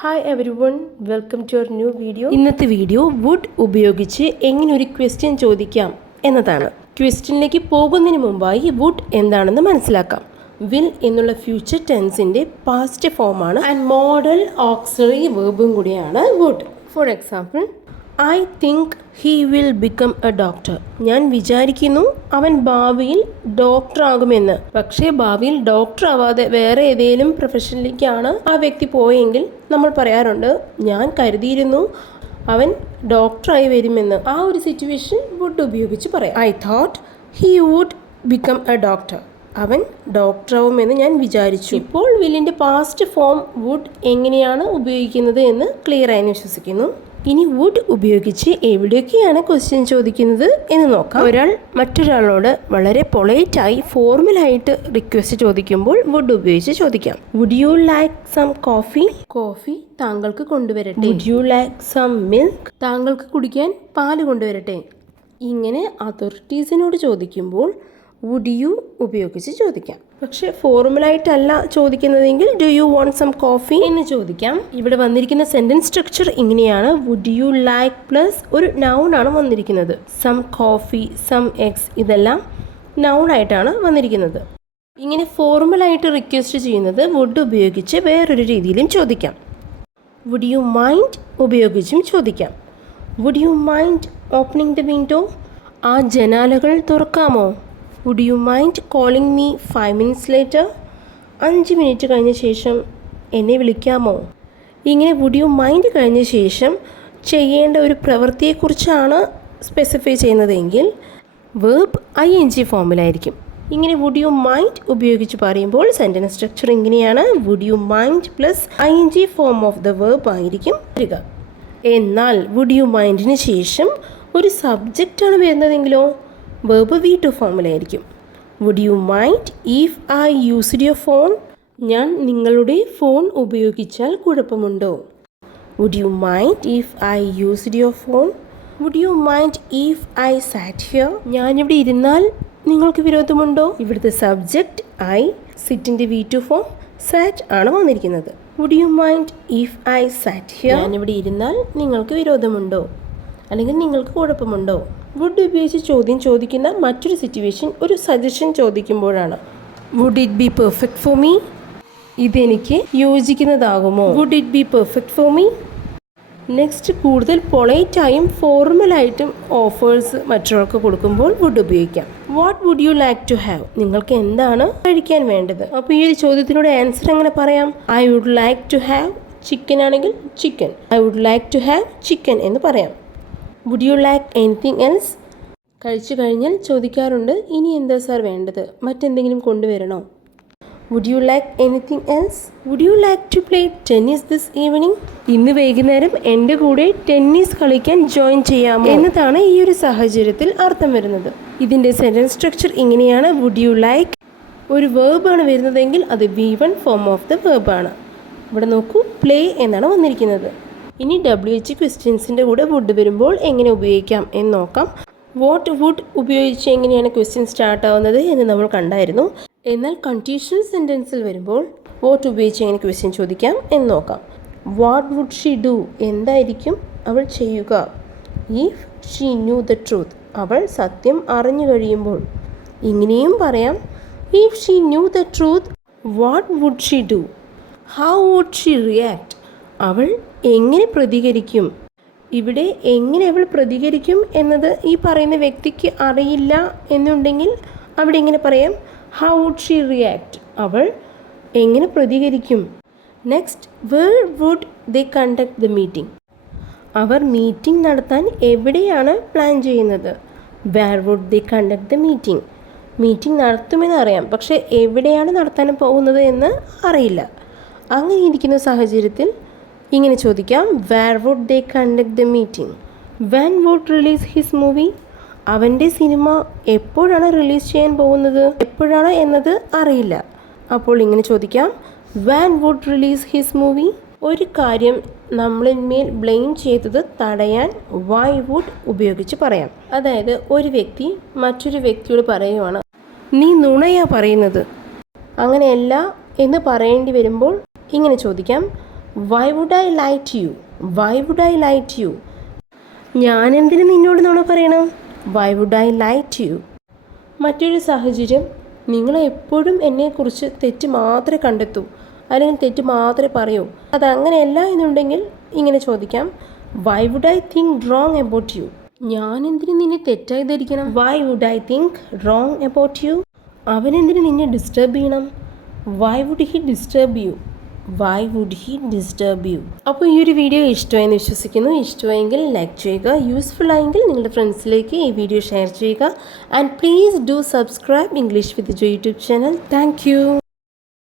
Hi everyone, welcome to our new video. ഇന്നത്തെ video would ഉപയോഗിച്ച് എങ്ങനെ ഒരു ക്വസ്റ്റ്യൻ ചോദിക്കാം എന്നതാണ്. ക്വസ്റ്റ്യനിലേക്ക് പോകുന്നതിന് മുമ്പായി വുഡ് എന്താണെന്ന് മനസ്സിലാക്കാം. വിൽ എന്നുള്ള ഫ്യൂച്ചർ ടെൻസിൻ്റെ പാസ്റ്റ് ഫോമാണ് ആൻഡ് മോഡൽ ഓക്സിലറി വെർബും കൂടിയാണ് would. For example, I think he will become a doctor. ഞാൻ വിചാരിക്കുന്നു അവൻ ഭാവിയിൽ ഡോക്ടർ ആകുമെന്ന്. പക്ഷേ ഭാവിയിൽ ഡോക്ടർ ആവാതെ വേറെ ഏതെങ്കിലും പ്രൊഫഷനിലേക്കാണ് ആ വ്യക്തി പോയെങ്കിൽ നമ്മൾ പറയാറുണ്ട്, ഞാൻ കരുതിയിരുന്നു അവൻ ഡോക്ടറായി വരുമെന്ന്. ആ ഒരു സിറ്റുവേഷൻ വുഡ് ഉപയോഗിച്ച് പറയാം. I thought he would become a doctor. അവൻ ഡോക്ടറാവുമെന്ന് ഞാൻ വിചാരിച്ചു. ഇപ്പോൾ വില്ലിൻ്റെ പാസ്റ്റ് ഫോം വുഡ് എങ്ങനെയാണ് ഉപയോഗിക്കുന്നത് എന്ന് ക്ലിയർ ആയി വിശ്വസിക്കുന്നു. ഇനി വുഡ് ഉപയോഗിച്ച് എവിടെയൊക്കെയാണ് ക്വസ്റ്റ്യൻ ചോദിക്കുന്നത് എന്ന് നോക്കാം. ഒരാൾ മറ്റൊരാളോട് വളരെ പൊളൈറ്റായി ഫോർമലായിട്ട് റിക്വസ്റ്റ് ചോദിക്കുമ്പോൾ വുഡ് ഉപയോഗിച്ച് ചോദിക്കാം. Would you like some coffee? Coffee താങ്കൾക്ക് കൊണ്ടുവരട്ടെ. Would you like some milk? താങ്കൾക്ക് കുടിക്കാൻ പാല് കൊണ്ടുവരട്ടെ. ഇങ്ങനെ അതോറിറ്റീസിനോട് ചോദിക്കുമ്പോൾ വുഡ് യു ഉപയോഗിച്ച് ചോദിക്കാം. പക്ഷേ ഫോർമലായിട്ടല്ല ചോദിക്കുന്നതെങ്കിൽ do you want some coffee എന്ന് ചോദിക്കാം. ഇവിടെ വന്നിരിക്കുന്ന സെൻറ്റൻസ് സ്ട്രക്ചർ ഇങ്ങനെയാണ്. വുഡ് യു ലൈക്ക് പ്ലസ് ഒരു നൗൺ ആണ് വന്നിരിക്കുന്നത്. സം കോഫി, സം എഗ്സ് ഇതെല്ലാം നൗൺ ആയിട്ടാണ് വന്നിരിക്കുന്നത്. ഇങ്ങനെ ഫോർമലായിട്ട് റിക്വസ്റ്റ് ചെയ്യുന്നത് വുഡ് ഉപയോഗിച്ച് വേറൊരു രീതിയിലും ചോദിക്കാം. വുഡ് യു മൈൻഡ് ഉപയോഗിച്ചും ചോദിക്കാം. Would you mind opening the window? ആ ജനാലകൾ തുറക്കാമോ? Would you mind calling me 5 minutes later? 5 minute കഴിഞ്ഞ ശേഷം എന്നെ വിളിക്കാമോ? ഇങ്ങനെ വുഡ് യു മൈൻഡ് കഴിഞ്ഞ ശേഷം ചെയ്യേണ്ട ഒരു പ്രവൃത്തിയെക്കുറിച്ചാണ് സ്പെസിഫൈ ചെയ്യുന്നതെങ്കിൽ വേർബ് ING ഫോമിലായിരിക്കും. ഇങ്ങനെ വുഡ് യു മൈൻഡ് ഉപയോഗിച്ച് പറയുമ്പോൾ സെൻറ്റൻസ് സ്ട്രക്ചർ ഇങ്ങനെയാണ്. Would you mind plus ING form of the verb ആയിരിക്കും വരിക. എന്നാൽ വുഡ് യു മൈൻഡിന് ശേഷം ഒരു സബ്ജക്റ്റാണ് വരുന്നതെങ്കിലോ വേർബ് V2 ഫോമിലായിരിക്കും. Would you mind if I used your phone? ഞാൻ നിങ്ങളുടെ ഫോൺ ഉപയോഗിച്ചാൽ കുഴപ്പമുണ്ടോ? Would you mind if I used your phone? Would you mind if I sat here? ഞാനിവിടെ ഇരുന്നാൽ നിങ്ങൾക്ക് വിരോധമുണ്ടോ? ഇവിടുത്തെ സബ്ജക്റ്റ് ഐ, സിറ്റിൻ്റെ V2 ഫോം സാറ്റ് ആണ് വന്നിരിക്കുന്നത്. Would you mind if I sat here? ഞാനിവിടെ ഇരുന്നാൽ നിങ്ങൾക്ക് വിരോധമുണ്ടോ അല്ലെങ്കിൽ നിങ്ങൾക്ക് കുഴപ്പമുണ്ടോ? വുഡ് ഉപയോഗിച്ച് ചോദ്യം ചോദിക്കുന്ന മറ്റൊരു സിറ്റുവേഷൻ ഒരു സജഷൻ ചോദിക്കുമ്പോഴാണ്. Would it be perfect for me? ഇതെനിക്ക് യോജിക്കുന്നതാകുമോ? Would it be perfect for me? Next, കൂടുതൽ പൊളൈറ്റായും ഫോർമലായിട്ടും ഓഫേഴ്സ് മറ്റൊരാൾക്ക് കൊടുക്കുമ്പോൾ വുഡ് ഉപയോഗിക്കാം. What would you like to have? നിങ്ങൾക്ക് എന്താണ് കഴിക്കാൻ വേണ്ടത്? അപ്പോൾ ഈ ഒരു ചോദ്യത്തിനോട് ആൻസർ എങ്ങനെ പറയാം? I would like to have chicken ആണെങ്കിൽ chicken, I would like to have chicken എന്ന് പറയാം. Would you like anything else? കഴിച്ചു കഴിഞ്ഞാൽ ചോദിക്കാറുണ്ട്, ഇനി എന്താ സാർ വേണ്ടത്, മറ്റെന്തെങ്കിലും കൊണ്ടുവരണോ? Would you like anything else? Would you like to play tennis this evening? ഇന്ന് വൈകുന്നേരം എൻ്റെ കൂടെ ടെന്നീസ് കളിക്കാൻ ജോയിൻ ചെയ്യാമോ എന്നതാണ് ഈ ഒരു സാഹചര്യത്തിൽ അർത്ഥം വരുന്നത്. ഇതിൻ്റെ സെൻറ്റൻസ് സ്ട്രക്ചർ ഇങ്ങനെയാണ്. വുഡ് യു ലൈക്ക് ഒരു വേർബാണ് വരുന്നതെങ്കിൽ അത് V1 ഫോം ഓഫ് ദ വേർബാണ്. ഇവിടെ നോക്കൂ, പ്ലേ എന്നാണ് വന്നിരിക്കുന്നത്. ഇനി WH ക്വസ്റ്റ്യൻസിൻ്റെ കൂടെ വുഡ് വരുമ്പോൾ എങ്ങനെ ഉപയോഗിക്കാം എന്ന് നോക്കാം. വാട്ട് വുഡ് ഉപയോഗിച്ച് എങ്ങനെയാണ് ക്വസ്റ്റ്യൻ സ്റ്റാർട്ട് ആവുന്നത് എന്ന് നമ്മൾ കണ്ടായിരുന്നു. എന്നാൽ കണ്ടീഷണൽ സെൻറ്റൻസിൽ വരുമ്പോൾ വാട്ട് ഉപയോഗിച്ച് എങ്ങനെ ക്വസ്റ്റ്യൻ ചോദിക്കാം എന്ന് നോക്കാം. What would she do? എന്തായിരിക്കും അവൾ ചെയ്യുക? If she knew the truth? അവൾ സത്യം അറിഞ്ഞു കഴിയുമ്പോൾ. ഇങ്ങനെയും പറയാം. If she knew the truth what would she do? How would she react? അവൾ എങ്ങനെ പ്രതികരിക്കും? ഇവിടെ എങ്ങനെ അവൾ പ്രതികരിക്കും എന്നത് ഈ പറയുന്ന വ്യക്തിക്ക് അറിയില്ല എന്നുണ്ടെങ്കിൽ അവിടെ എങ്ങനെ പറയാം? How would she react? അവൾ എങ്ങനെ പ്രതികരിക്കും? Next, where would they conduct the meeting? അവർ മീറ്റിംഗ് നടത്താൻ എവിടെയാണ് പ്ലാൻ ചെയ്യുന്നത്? Where would they conduct the meeting? Meeting നടത്തുമെന്ന് അറിയാം, പക്ഷേ എവിടെയാണ് നടത്താൻ പോകുന്നത് എന്ന് അറിയില്ല. അങ്ങനെ ഇരിക്കുന്ന സാഹചര്യത്തിൽ ഇങ്ങനെ ചോദിക്കാം. Where would they conduct the meeting? When would release his movie? അവൻ്റെ സിനിമ എപ്പോഴാണ് റിലീസ് ചെയ്യാൻ പോകുന്നത്? എപ്പോഴാണ് എന്നത് അറിയില്ല. അപ്പോൾ ഇങ്ങനെ ചോദിക്കാം. When would release his movie? ഒരു കാര്യം നമ്മളിന്മേൽ ബ്ലെയിം ചെയ്തത് തടയാൻ വൈ വുഡ് ഉപയോഗിച്ച് പറയാം. അതായത് ഒരു വ്യക്തി മറ്റൊരു വ്യക്തിയോട് പറയുവാണ്, നീ നുണയാ പറയുന്നത്, അങ്ങനെയല്ല എന്ന് പറയേണ്ടി വരുമ്പോൾ ഇങ്ങനെ ചോദിക്കാം. Why would I lie to you? Why would I lie to you? ഞാൻ എന്തിനു നിന്നോട് നുണ പറയണം? Why would I lie to you? മറ്റൊരു സാഹചര്യം, നിങ്ങൾ എപ്പോഴും എന്നെക്കുറിച്ച് തെറ്റ് മാത്രമേ കണ്ടെത്തൂ, അല്ലെങ്കിൽ തെറ്റ് മാത്രമേ പറയൂ. അതങ്ങനെയല്ല എന്നുണ്ടെങ്കിൽ ഇങ്ങനെ ചോദിക്കാം, why would I think wrong about you? ഞാൻ എന്തിനു നിന്നെ തെറ്റായി ധരിക്കണം? Why would I think wrong about you? അവനെന്തിനു നിന്നെ ഡിസ്റ്റർബ് ചെയ്യണം? Why would he disturb you? Why would he disturb you? അപ്പോൾ ഈ ഒരു വീഡിയോ ഇഷ്ടമായെന്ന് വിശ്വസിക്കുന്നു. ഇഷ്ടമായെങ്കിൽ ലൈക്ക് ചെയ്യുക, യൂസ്ഫുൾ ആയെങ്കിൽ നിങ്ങളുടെ ഫ്രണ്ട്സിലേക്ക് ഈ വീഡിയോ ഷെയർ ചെയ്യുക. And please do subscribe English with Jo YouTube channel. Thank U.